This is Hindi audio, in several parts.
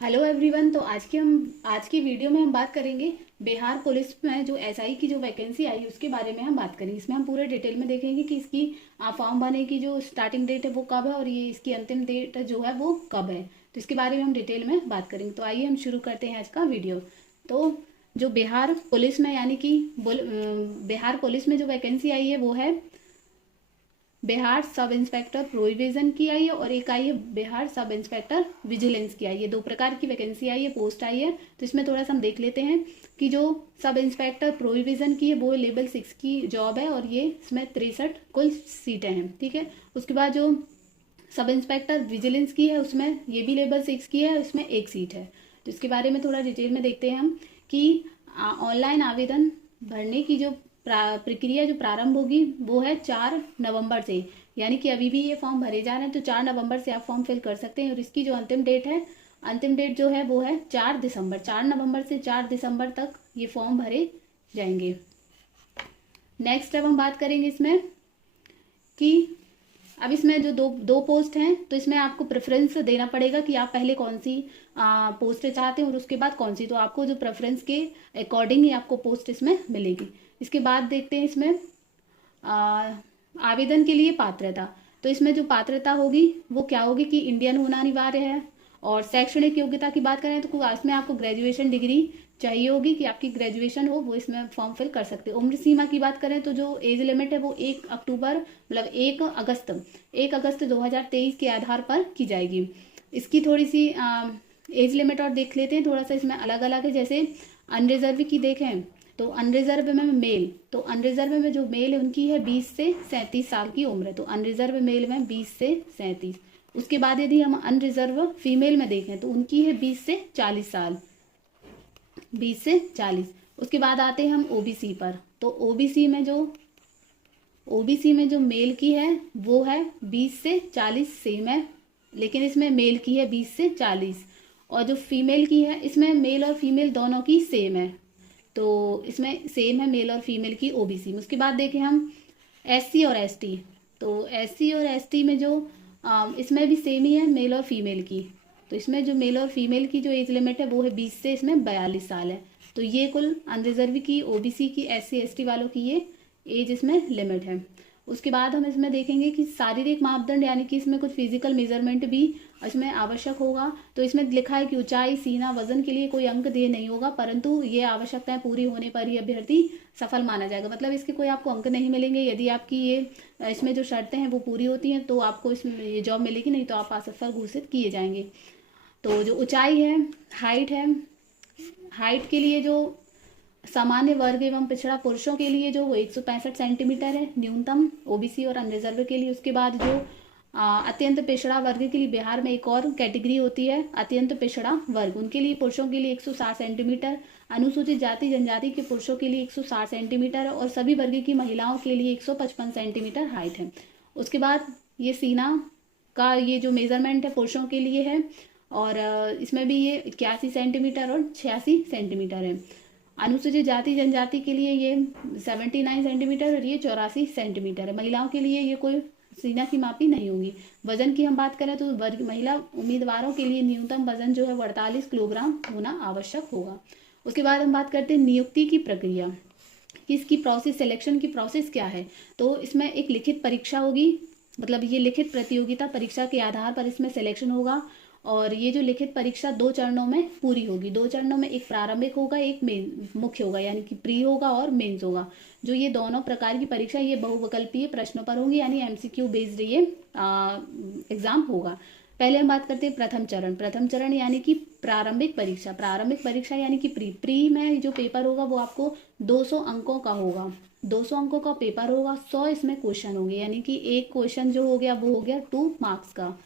Hello everyone. तो आज की वीडियो में हम बात करेंगे बिहार पुलिस में जो एसआई की जो वैकेंसी आई है उसके बारे में हम बात करेंगे। इसमें हम पूरे डिटेल में देखेंगे कि इसकी फॉर्म भरने की जो स्टार्टिंग डेट है वो कब है और ये इसकी अंतिम डेट जो है वो कब है। तो इसके बारे में हम डिटेल में बात करेंगे। तो आइए हम शुरू करते हैं आज का वीडियो। तो जो बिहार पुलिस में यानी कि बिहार पुलिस में जो वैकेंसी आई है वो है बिहार सब इंस्पेक्टर प्रोहिबिशन की आई है और एक आई है बिहार सब इंस्पेक्टर विजिलेंस की आई है। दो प्रकार की वैकेंसी आई है, पोस्ट आई है। तो इसमें थोड़ा सा हम देख लेते हैं कि जो सब इंस्पेक्टर प्रोहिबिशन की है वो लेवल 6 की जॉब है और ये इसमें 63 कुल सीटें हैं। ठीक है। उसके बाद जो सब इंस्पेक्टर विजिलेंस की है उसमें ये भी लेवल 6 की है, इसमें एक सीट है। तो इसके बारे में थोड़ा डिटेल में देखते हैं हम कि ऑनलाइन आवेदन भरने की जो प्रक्रिया जो प्रारंभ होगी वो है 4 नवंबर से। यानी कि अभी भी ये फॉर्म भरे जा रहे हैं तो 4 नवंबर से आप फॉर्म फिल कर सकते हैं। और इसकी जो अंतिम डेट जो है वो है 4 दिसंबर। 4 नवंबर से 4 दिसंबर तक ये फॉर्म भरे जाएंगे। नेक्स्ट अब हम बात करेंगे इसमें कि अब इसमें जो दो दो पोस्ट हैं तो इसमें आपको प्रेफरेंस देना पड़ेगा कि आप पहले कौन सी पोस्ट चाहते हैं और उसके बाद कौन सी। तो आपको जो प्रेफरेंस के अकॉर्डिंग ही आपको पोस्ट इसमें मिलेगी। इसके बाद देखते हैं इसमें आवेदन के लिए पात्रता। तो इसमें जो पात्रता होगी वो क्या होगी कि इंडियन होना अनिवार्य है। और शैक्षणिक योग्यता की बात करें तो इसमें आपको ग्रेजुएशन डिग्री चाहिए होगी कि आपकी ग्रेजुएशन हो, वो इसमें फॉर्म फिल कर सकते हैं। उम्र सीमा की बात करें तो जो एज लिमिट है वो 1 अक्टूबर मतलब 1 अगस्त 2023 के आधार पर की जाएगी। इसकी थोड़ी सी एज लिमिट और देख लेते हैं, थोड़ा सा इसमें अलग अलग है। जैसे अनरिजर्व की देखें तो अनरिजर्व में जो मेल है उनकी है 20 से 37 साल की उम्र है। तो अनरिजर्व मेल में 20 से 37। उसके बाद यदि हम अनरिजर्व फीमेल में देखें तो उनकी है 20 से 40 साल, 20 से 40। उसके बाद आते हैं हम ओबीसी पर। तो ओबीसी में जो मेल की है वो है 20 से 40 सेम है, लेकिन इसमें मेल की है 20 से 40। और जो फीमेल की है इसमें मेल और फीमेल दोनों की सेम है। तो इसमें सेम है मेल और फीमेल की ओबीसी में। उसके बाद देखें हम एससी और एसटी। तो एससी और एसटी में जो इसमें भी सेम ही है मेल और फीमेल की। तो इसमें जो मेल और फीमेल की जो एज लिमिट है वो है 20 से इसमें 42 साल है। तो ये कुल अनरिजर्व की, ओबीसी की, एससी एसटी वालों की ये एज इसमें लिमिट है। उसके बाद हम इसमें देखेंगे कि शारीरिक मापदंड यानी कि इसमें कुछ फिजिकल मेजरमेंट भी इसमें आवश्यक होगा। तो इसमें लिखा है कि ऊंचाई, सीना, वजन के लिए कोई अंक दिए नहीं होगा, परंतु ये आवश्यकताएं पूरी होने पर ही अभ्यर्थी सफल माना जाएगा। मतलब इसके कोई आपको अंक नहीं मिलेंगे। यदि आपकी ये इसमें जो शर्तें हैं वो पूरी होती हैं तो आपको इसमें ये जॉब मिलेगी, नहीं तो आप असफल घोषित किए जाएंगे। तो जो ऊंचाई है, हाइट के लिए जो सामान्य वर्ग एवं पिछड़ा पुरुषों के लिए जो वो 165 सेंटीमीटर है न्यूनतम ओबीसी और अनरिजर्व के लिए। उसके बाद जो अत्यंत पिछड़ा वर्ग के लिए बिहार में एक और कैटेगरी होती है अत्यंत पिछड़ा वर्ग, उनके लिए पुरुषों के लिए 160 सेंटीमीटर, अनुसूचित जाति जनजाति के पुरुषों के लिए 160 सेंटीमीटर और सभी वर्ग की महिलाओं के लिए 155 सेंटीमीटर हाइट है। उसके बाद ये सीना का ये जो मेजरमेंट है पुरुषों के लिए है और इसमें भी ये 81 सेंटीमीटर और 86 सेंटीमीटर है। अनुसूचित जाति जनजाति के लिए ये 79 सेंटीमीटर और ये 84 सेंटीमीटर है। महिलाओं के लिए ये कोई सीना की मापी नहीं होगी। वजन की हम बात करें तो महिला उम्मीदवारों के लिए न्यूनतम वजन जो है 48 किलोग्राम होना आवश्यक होगा। उसके बाद हम बात करते हैं नियुक्ति की प्रक्रिया कि इसकी प्रोसेस, सिलेक्शन की प्रोसेस क्या है। तो इसमें एक लिखित परीक्षा होगी, मतलब ये लिखित प्रतियोगिता परीक्षा के आधार पर इसमें सिलेक्शन होगा। और ये जो लिखित परीक्षा 2 चरणों में पूरी होगी। 2 चरणों में एक प्रारंभिक होगा, एक मेन मुख्य होगा, यानी कि प्री होगा और मेंस होगा। जो ये दोनों प्रकार की परीक्षा ये बहुविकल्पीय प्रश्नों पर होंगी, यानी एमसीक्यू बेस्ड ये एग्जाम होगा। पहले हम बात करते हैं प्रथम चरण यानी कि प्रारंभिक परीक्षा यानी कि प्री में जो पेपर होगा वो आपको 200 अंकों का होगा। 200 अंकों का पेपर होगा, 100 इसमें क्वेश्चन होंगे, यानी कि एक क्वेश्चन जो हो गया वो हो गया 2 मार्क्स का।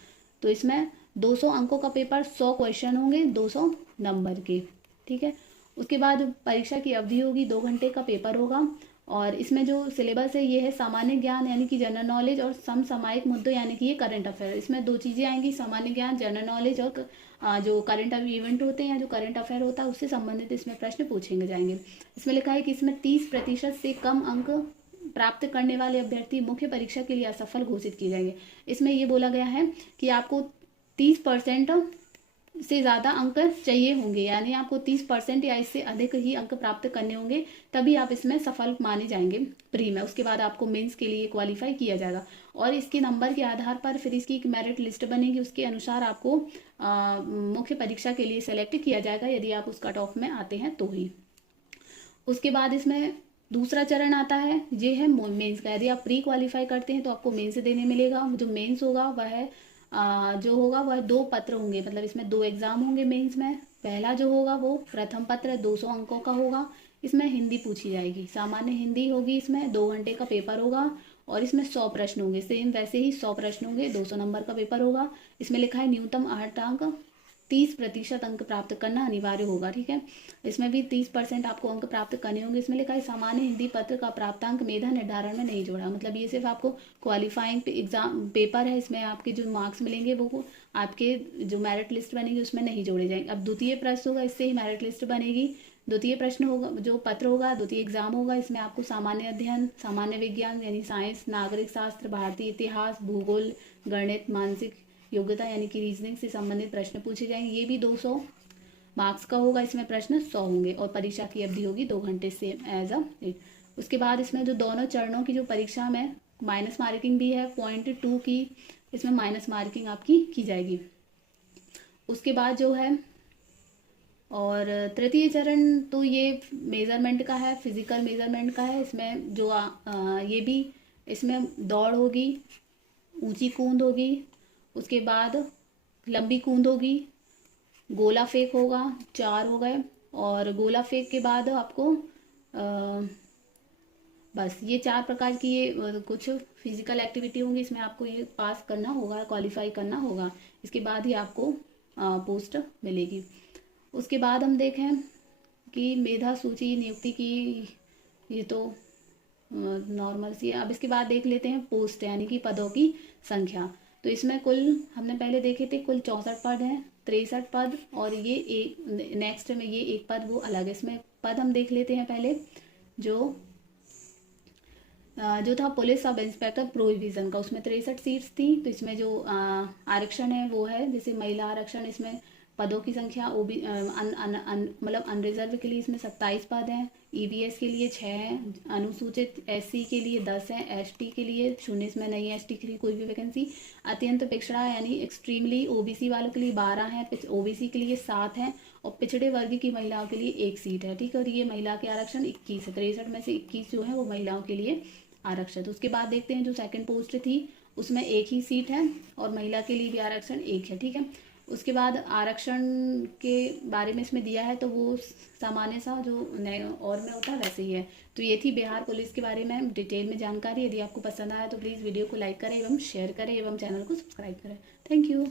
तो इसमें 200 अंकों का पेपर, 100 क्वेश्चन होंगे 200 नंबर के। ठीक है। उसके बाद परीक्षा की अवधि होगी 2 घंटे का पेपर होगा। और इसमें जो सिलेबस है ये है सामान्य ज्ञान यानी कि जनरल नॉलेज और समसामयिक मुद्दों यानी कि ये करंट अफेयर। इसमें 2 चीज़ें आएंगी, सामान्य ज्ञान, जनरल नॉलेज और जो करंट इवेंट होते हैं या जो करंट अफेयर होता है उससे संबंधित इसमें प्रश्न पूछेंगे जाएंगे। इसमें लिखा है कि इसमें 30% से कम अंक प्राप्त करने वाले अभ्यर्थी मुख्य परीक्षा के लिए असफल घोषित किए जाएंगे। इसमें ये बोला गया है कि आपको 30% से ज़्यादा अंक चाहिए होंगे, यानी आपको 30% या इससे अधिक ही अंक प्राप्त करने होंगे, तभी आप इसमें सफल माने जाएंगे प्री में। उसके बाद आपको मेंस के लिए क्वालिफाई किया जाएगा और इसके नंबर के आधार पर फिर इसकी एक मेरिट लिस्ट बनेगी, उसके अनुसार आपको मुख्य परीक्षा के लिए सेलेक्ट किया जाएगा यदि आप उस कट ऑफ में आते हैं तो ही। उसके बाद इसमें दूसरा चरण आता है, ये है मेंस का। यदि आप प्री क्वालिफाई करते हैं तो आपको मेंस देने मिलेगा। जो मेंस होगा वह है जो होगा वह 2 पत्र होंगे, मतलब इसमें 2 एग्जाम होंगे मेंस में। पहला जो होगा वो प्रथम पत्र 200 अंकों का होगा, इसमें हिंदी पूछी जाएगी, सामान्य हिंदी होगी, इसमें 2 घंटे का पेपर होगा और इसमें 100 प्रश्न होंगे, सेम वैसे ही 100 प्रश्न होंगे, 200 नंबर का पेपर होगा। इसमें लिखा है न्यूनतम 8 अंक 30% अंक प्राप्त करना अनिवार्य होगा, ठीक है। इसमें भी 30% आपको अंक प्राप्त करने होंगे। इसमें लिखा है सामान्य हिंदी पत्र का प्राप्तांक मेधा निर्धारण में नहीं जोड़ा, मतलब ये सिर्फ आपको क्वालिफाइंग एग्जाम पेपर है, इसमें आपके जो मार्क्स मिलेंगे वो आपके जो मेरिट लिस्ट बनेगी उसमें नहीं जोड़े जाएंगे। अब द्वितीय प्रश्न होगा, इससे ही मेरिट लिस्ट बनेगी। द्वितीय प्रश्न होगा, जो पत्र होगा, द्वितीय एग्जाम होगा, इसमें आपको सामान्य अध्ययन, सामान्य विज्ञान यानी साइंस, नागरिक शास्त्र, भारतीय इतिहास, भूगोल, गणित, मानसिक योग्यता यानी कि रीजनिंग से संबंधित प्रश्न पूछे जाएंगे। ये भी 200 मार्क्स का होगा, इसमें प्रश्न 100 होंगे और परीक्षा की अवधि होगी 2 घंटे से एज अ। उसके बाद इसमें जो दोनों चरणों की जो परीक्षा में माइनस मार्किंग भी है, 0.2 की इसमें माइनस मार्किंग आपकी की जाएगी। उसके बाद जो है और तृतीय चरण तो ये मेजरमेंट का है, फिजिकल मेजरमेंट का है। इसमें जो ये भी इसमें दौड़ होगी, ऊंची कूद होगी, उसके बाद लंबी कूद होगी, गोला फेंक होगा, 4 हो गए। और गोला फेंक के बाद आपको बस ये 4 प्रकार की ये कुछ फिजिकल एक्टिविटी होंगी, इसमें आपको ये पास करना होगा, क्वालिफाई करना होगा, इसके बाद ही आपको पोस्ट मिलेगी। उसके बाद हम देखें कि मेधा सूची नियुक्ति की, ये तो नॉर्मल सी है। अब इसके बाद देख लेते हैं पोस्ट यानी कि पदों की संख्या। तो इसमें कुल हमने पहले देखे थे कुल 64 पद हैं, 63 पद, और ये एक नेक्स्ट में ये एक पद वो अलग है। इसमें पद हम देख लेते हैं पहले। जो था पुलिस सब इंस्पेक्टर प्रोहिबिशन का, उसमें 63 सीट्स थी। तो इसमें जो आरक्षण है वो है जैसे महिला आरक्षण, इसमें पदों की संख्या मतलब अनरिजर्व के लिए इसमें 27 पद हैं, ईवीएस के लिए 6 हैं, अनुसूचित एससी के लिए 10 हैं, एसटी के लिए 0, इसमें नहीं है एसटी के लिए कोई भी वैकेंसी। अत्यंत पिछड़ा यानी एक्सट्रीमली ओबीसी वालों के लिए 12 हैं, ओबीसी के लिए 7 हैं और पिछड़े वर्ग की महिलाओं के लिए 1 सीट है, ठीक है। और ये महिला के आरक्षण 21 है, 63 में से 21 जो है वो महिलाओं के लिए आरक्षित। उसके बाद देखते हैं जो सेकंड पोस्ट थी उसमें 1 ही सीट है और महिला के लिए भी आरक्षण 1 है, ठीक है। उसके बाद आरक्षण के बारे में इसमें दिया है तो वो सामान्य सा जो और में होता है वैसे ही है। तो ये थी बिहार पुलिस के बारे में डिटेल में जानकारी। यदि आपको पसंद आया तो प्लीज़ वीडियो को लाइक करें एवं शेयर करें एवं चैनल को सब्सक्राइब करें। Thank you.